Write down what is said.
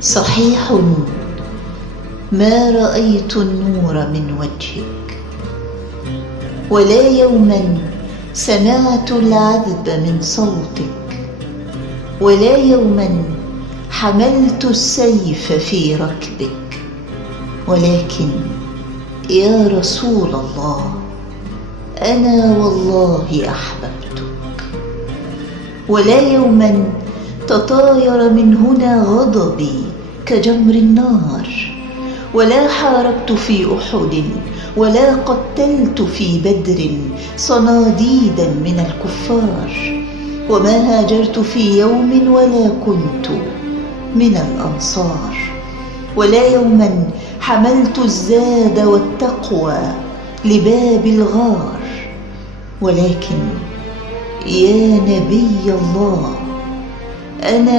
صحيح ما رأيت النور من وجهك، ولا يوما سمعت العذب من صوتك، ولا يوما حملت السيف في ركبك، ولكن يا رسول الله أنا والله أحببتك. ولا يوما تطاير من هنا غضبي كجمر النار، ولا حاربت في أحد، ولا قتلت في بدر صناديدا من الكفار، وما هاجرت في يوم ولا كنت من الأنصار، ولا يوما حملت الزاد والتقوى لباب الغار، ولكن يا نبي الله أنا